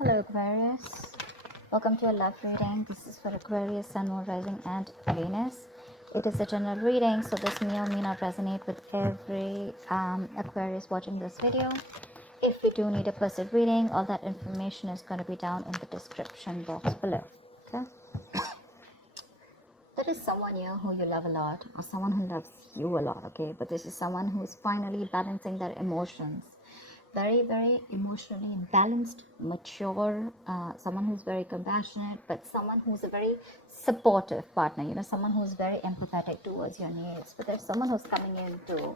Hello Aquarius, welcome to a love reading. This is for Aquarius, Sun, Moon, Rising and Venus. It is a general reading, so this may or may not resonate with every Aquarius watching this video. If you do need a placid reading, all that information is going to be down in the description box below. Okay, there is someone here who you love a lot, or someone who loves you a lot, okay, but this is someone who is finally balancing their emotions. Very emotionally balanced, mature, someone who's very compassionate, but someone who's a very supportive partner, someone who's very empathetic towards your needs. But there's someone who's coming in to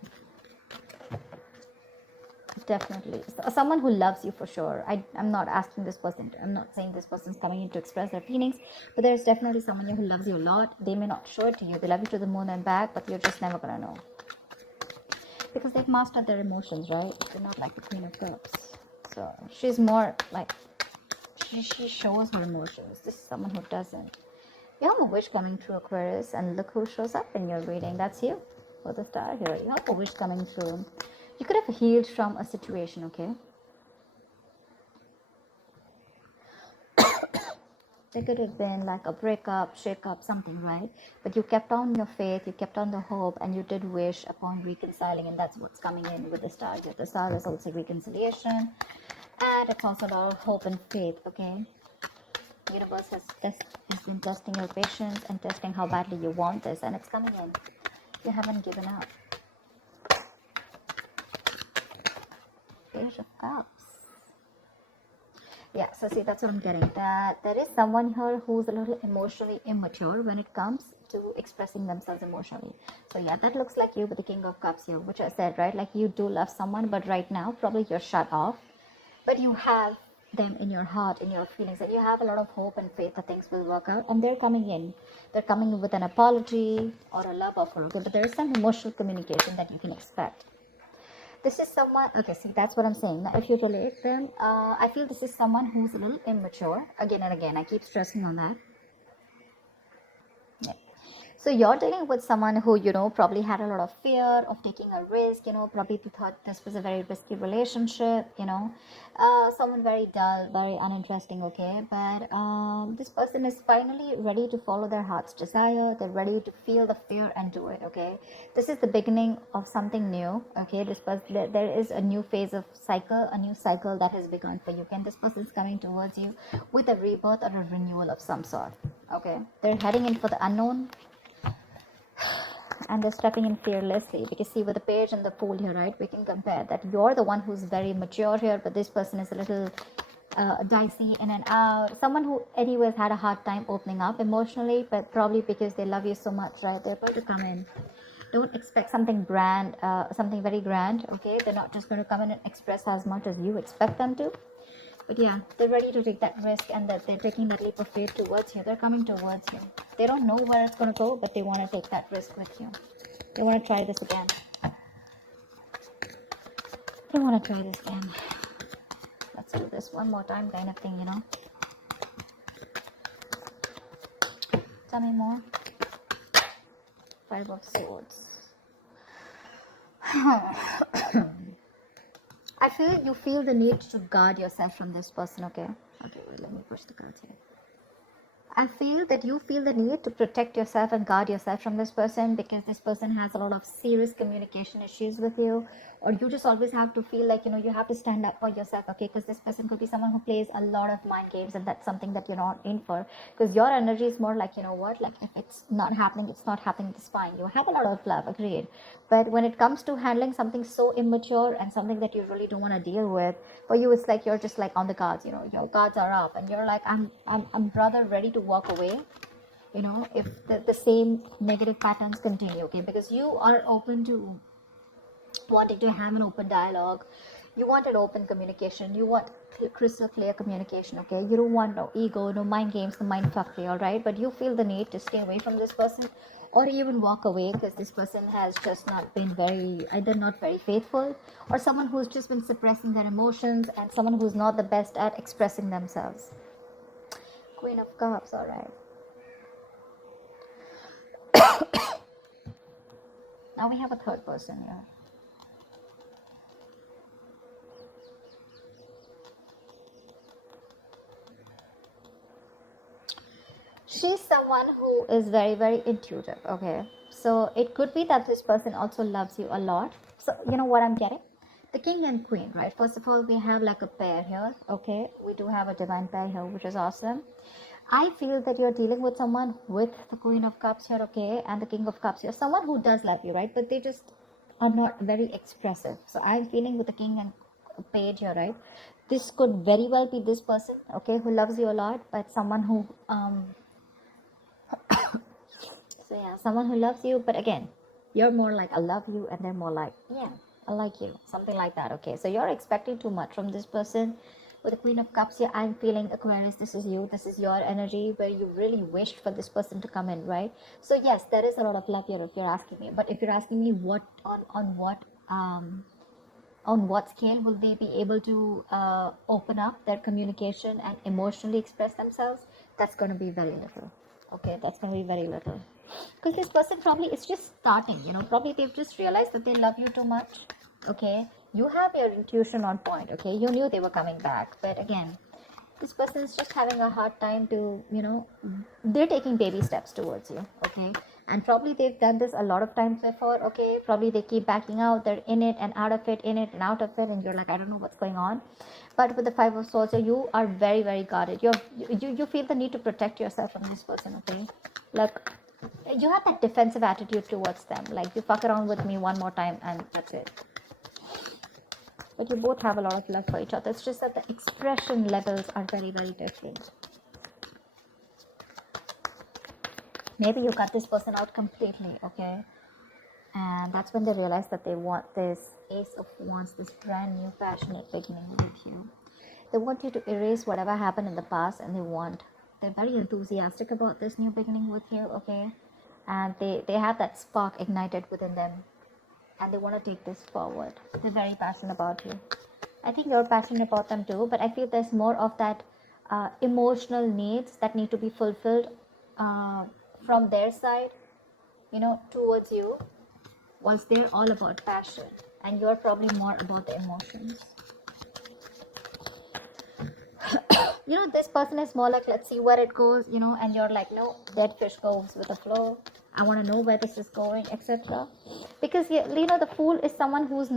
definitely someone who loves you for sure. I'm not asking this person I'm not saying this person's coming in to express their feelings, but there's definitely someone here who loves you a lot. They may not show it to you. They love you to the moon and back, but you're just never gonna know because they've mastered their emotions, right? They're not like the Queen of Cups. So she's more like she shows her emotions. This is someone who doesn't. You have a wish coming through, Aquarius, and look who shows up in your reading. That's you with the star here. You have a wish coming through. You could have healed from a situation, okay? There could have been like a breakup, shake-up, something, right? But you kept on your faith, you kept on the hope, and you did wish upon reconciling, and that's what's coming in with the star here. The star is also reconciliation, and it's also about hope and faith, okay? The universe has been testing your patience and testing how badly you want this, and it's coming in. You haven't given up. Page of Cups. Yeah, so see, that's what I'm getting. That there is someone here who's a little emotionally immature when it comes to expressing themselves emotionally. So yeah, that looks like you with the King of Cups here, which I said, right? Like you do love someone, but right now probably you're shut off. But you have them in your heart, in your feelings, and you have a lot of hope and faith that things will work out. And they're coming in. They're coming with an apology or a love offer. Okay, but there is some emotional communication that you can expect. This is someone, okay, see, that's what I'm saying. Now, if you relate them, I feel this is someone who's a little immature. Again and again, I keep stressing on that. Yeah. So you're dealing with someone who, probably had a lot of fear of taking a risk, probably thought this was a very risky relationship, someone very dull, very uninteresting, okay? But this person is finally ready to follow their heart's desire. They're ready to feel the fear and do it, okay? This is the beginning of something new, okay? This person, there is a new phase of cycle, a new cycle that has begun for you. And this person is coming towards you with a rebirth or a renewal of some sort, okay? They're heading in for the unknown, and they're stepping in fearlessly, because see, with the page and the fool here, right, we can compare that you're the one who's very mature here, but this person is a little dicey in and out, someone who anyways had a hard time opening up emotionally, but probably because they love you so much, right? They're about to come in. Don't expect something something very grand, okay? They're not just going to come in and express as much as you expect them to. But yeah, they're ready to take that risk, and that they're taking that leap of faith towards you. They're coming towards you. They don't know where it's going to go, but they want to take that risk with you. They want to try this again. They want to try this again. Let's do this one more time, kind of thing, Tell me more. Five of Swords. I feel you feel the need to guard yourself from this person, okay? Okay, wait, let me push the cards here. I feel that you feel the need to protect yourself and guard yourself from this person, because this person has a lot of serious communication issues with you, or you just always have to feel like, you have to stand up for yourself, okay? Because this person could be someone who plays a lot of mind games, and that's something that you're not in for, because your energy is more like, what, like if it's not happening, it's not happening, it's fine. You have a lot of love, agreed, but when it comes to handling something so immature and something that you really don't want to deal with, for you it's like you're just like on the guards, your guards are up, and you're like, I'm rather ready to walk away, if the same negative patterns continue, okay? Because you are open to wanting to have an open dialogue. You want an open communication. You want crystal clear communication, okay? You don't want no ego, no mind games, no mind fuckery, all right? But you feel the need to stay away from this person, or even walk away, because this person has just not been either not very faithful, or someone who's just been suppressing their emotions, and someone who's not the best at expressing themselves. Queen of Cups, all right. Now we have a third person here. She's someone who is very, very intuitive. Okay, so it could be that this person also loves you a lot. So you know what I'm getting? The king and queen, right? First of all, we have like a pair here. Okay, we do have a divine pair here, which is awesome. I feel that you're dealing with someone with the Queen of Cups here, okay, and the King of Cups here. Someone who does love you, right? But they just are not very expressive. So I'm feeling with the King and Page here, right? This could very well be this person, okay, who loves you a lot, but someone who so yeah, someone who loves you, but again, you're more like I love you, and they're more like yeah, I like you, something like that. Okay, so you're expecting too much from this person. With the Queen of Cups here, I'm feeling Aquarius. This is you. This is your energy where you really wished for this person to come in, right? So yes, there is a lot of love here if you're asking me. But if you're asking me what on what scale will they be able to open up their communication and emotionally express themselves, that's going to be very little. Okay, that's going to be very little, because this person probably is just starting, probably they've just realized that they love you too much. Okay, you have your intuition on point. Okay, you knew they were coming back, but again, this person is just having a hard time to, they're taking baby steps towards you. Okay, and probably they've done this a lot of times before. Okay, probably they keep backing out, they're in it and out of it, in it and out of it, and you're like, I don't know what's going on. But with the Five of Swords, you are very, very guarded. You feel the need to protect yourself from this person. Okay, like you have that defensive attitude towards them, like you fuck around with me one more time and that's it. But you both have a lot of love for each other. It's just that the expression levels are very, very different. Maybe you cut this person out completely, okay? And that's when they realize that they want this Ace of Wands, this brand new passionate beginning with you. They want you to erase whatever happened in the past, and they're very enthusiastic about this new beginning with you, okay? And they have that spark ignited within them, and they want to take this forward. They're very passionate about you. I think you're passionate about them too, but I feel there's more of that emotional needs that need to be fulfilled from their side, towards you, whilst they're all about passion, and you're probably more about the emotions. This person is more like, let's see where it goes, and you're like, no, dead fish goes with the flow. I want to know where this is going, etc. Because the fool is someone who's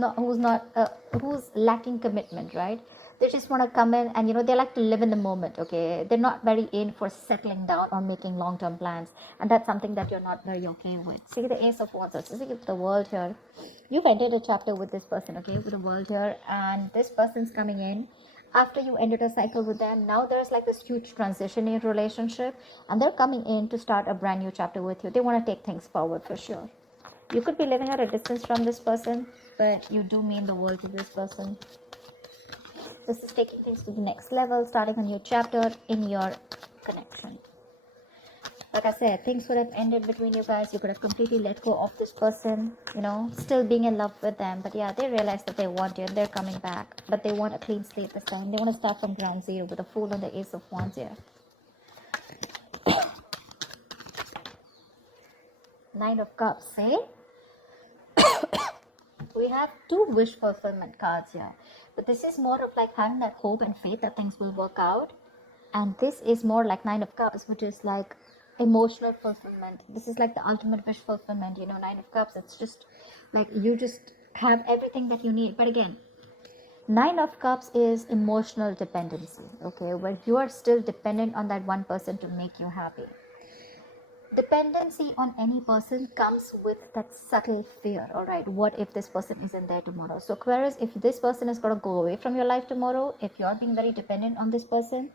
lacking commitment, right? They just want to come in and they like to live in the moment. Okay, they're not very in for settling down or making long-term plans, and that's something that you're not very okay with. See the Ace of Wands, see the World here. You've ended a chapter with this person, okay, with the World here, and this person's coming in after you ended a cycle with them. Now there's like this huge transition in relationship, and they're coming in to start a brand new chapter with you. They want to take things forward for sure. You could be living at a distance from this person, but you do mean the world to this person. This is taking things to the next level, starting a new chapter in your connection. Like I said, things would have ended between you guys. You could have completely let go of this person, still being in love with them. But yeah, they realize that they want you and they're coming back. But they want a clean slate this time. They want to start from ground zero with the Fool and the Ace of Wands here. Nine of Cups, eh? We have two wish fulfillment cards here. But this is more of like having that hope and faith that things will work out. And this is more like Nine of Cups, which is like emotional fulfillment. This is like the ultimate wish fulfillment. Nine of Cups, it's just like you just have everything that you need. But again, Nine of Cups is emotional dependency, okay, where you are still dependent on that one person to make you happy. Dependency on any person comes with that subtle fear. All right, what if this person isn't there tomorrow? So Aquarius, if this person is going to go away from your life tomorrow, if you're being very dependent on this person,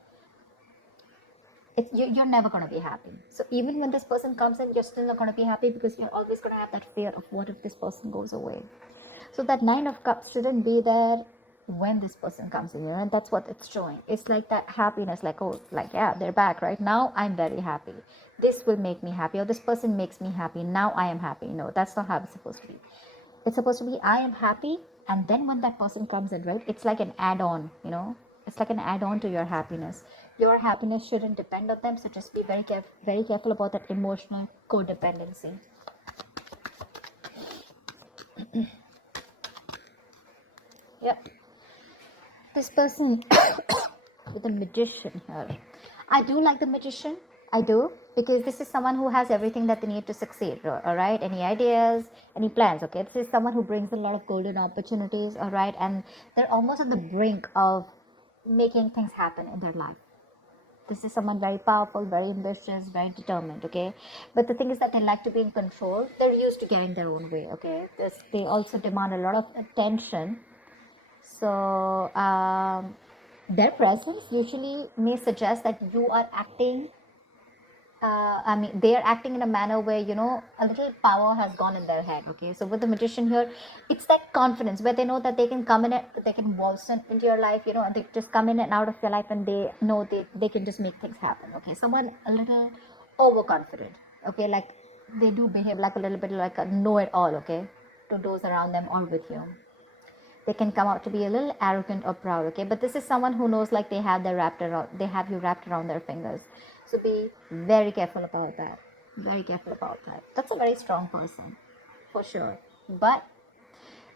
you're never going to be happy. So even when this person comes in, you're still not going to be happy, because you're always going to have that fear of what if this person goes away. So that Nine of Cups shouldn't be there when this person comes in, and that's what it's showing. It's like that happiness, like, oh, like, yeah, they're back right now, I'm very happy, this will make me happy, or this person makes me happy, now I am happy. No, that's not how it's supposed to be. It's supposed to be, I am happy, and then when that person comes in, right, it's like an add-on. It's like an add-on to your happiness. Your happiness shouldn't depend on them, so just be very careful about that emotional codependency. Yep. This person with the Magician here. I do like the Magician. I do, because this is someone who has everything that they need to succeed, all right? Any ideas, any plans, okay? This is someone who brings a lot of golden opportunities, all right? And they're almost on the brink of making things happen in their life. This is someone very powerful, very ambitious, very determined, okay? But the thing is that they like to be in control. They're used to getting their own way, okay? They also demand a lot of attention. So their presence usually may suggest that you are acting, I mean, they are acting in a manner where, you know, a little power has gone in their head, okay? So with the magician here, it's that confidence where they know that they can come in, they can waltz into your life, you know, they just come in and out of your life, and they know they can just make things happen, okay? Someone a little overconfident, okay? Like they do behave like a little bit like a know-it-all, okay? To those around them or with you. They can come out to be a little arrogant or proud, okay? But this is someone who knows like they have you wrapped around their fingers. So be very careful about that. Very careful about that. That's a very strong person, for sure. But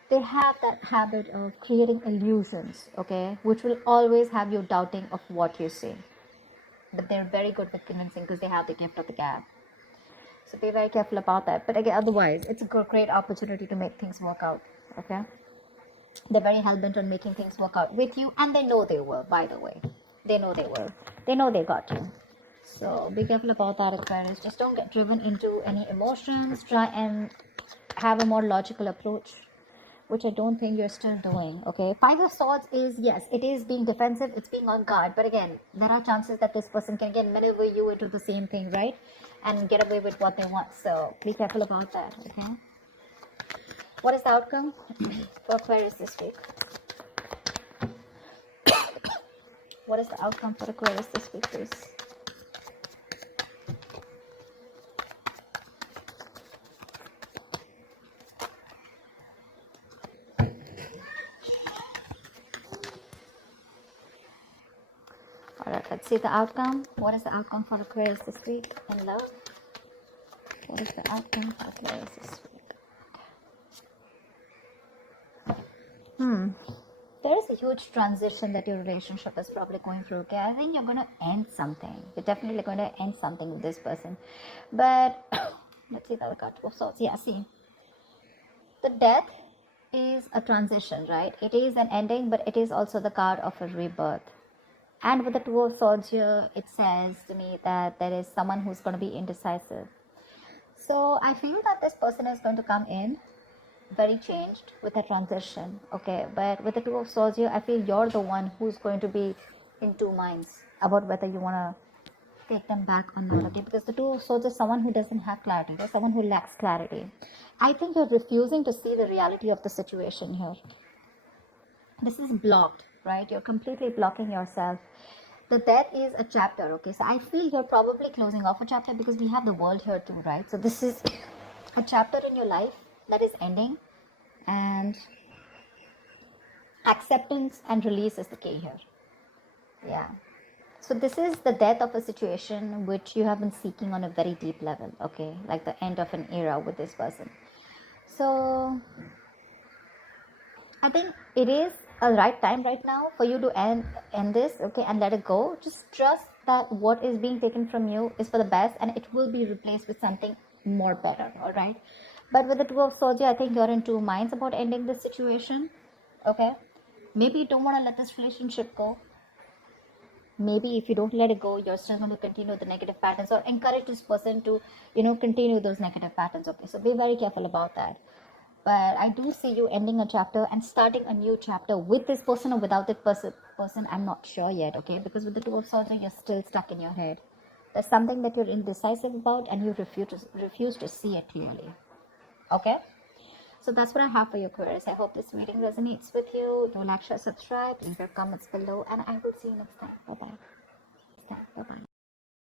they have that habit of creating illusions, okay, which will always have you doubting of what you see. But they're very good with convincing because they have the gift of the gab. So be very careful about that. But again, otherwise, it's a great opportunity to make things work out, okay? They're very hell-bent on making things work out with you, and they know they will, by the way. They know they will. They know they got you. So be careful about that, Aquarius. Just don't get driven into any emotions. Try and have a more logical approach, which I don't think you're still doing, okay? Five of Swords is, yes, it is being defensive, it's being on guard, but again, there are chances that this person can again maneuver you into the same thing, right? And get away with what they want. So be careful about that, okay? What is the outcome for Aquarius this week? What is the outcome for Aquarius this week, please? Alright, let's see the outcome. What is the outcome for Aquarius this week in love? What is the outcome for Aquarius this week? There is a huge transition that your relationship is probably going through, okay? I think you're going to end something. You're definitely going to end something with this person. But let's see the other card. Two of Swords. Yeah, see. The death is a transition, right? It is an ending, but it is also the card of a rebirth. And with the Two of Swords here, it says to me that there is someone who's going to be indecisive. So I feel that this person is going to come in very changed with a transition, okay? But with the Two of Swords here, I feel you're the one who's going to be in two minds about whether you want to take them back or not, okay? Because the Two of Swords is someone who doesn't have clarity. There's someone who lacks clarity. I think you're refusing to see the reality of the situation here. This is blocked, right? You're completely blocking yourself. The death is a chapter, okay? So I feel you're probably closing off a chapter because we have the world here too, right? So this is a chapter in your life that is ending, and acceptance and release is the key here. Yeah. So this is the death of a situation which you have been seeking on a very deep level, okay? Like the end of an era with this person. So I think it is a right time right now for you to end this, okay, and let it go. Just trust that what is being taken from you is for the best, and it will be replaced with something more better, all right? But with the Two of Swords, I think you're in two minds about ending this situation, okay? Maybe you don't want to let this relationship go. Maybe if you don't let it go, you're still going to continue the negative patterns or encourage this person to, you know, continue those negative patterns, okay? So be very careful about that. But I do see you ending a chapter and starting a new chapter with this person or without this person. I'm not sure yet, okay? Because with the Two of Swords, you're still stuck in your head. There's something that you're indecisive about and you refuse to see it clearly, okay? So that's what I have for you, Aquarius. I hope this reading resonates with you. Do like, share, subscribe, leave your comments below, and I will see you next time. Bye-bye. Bye-bye.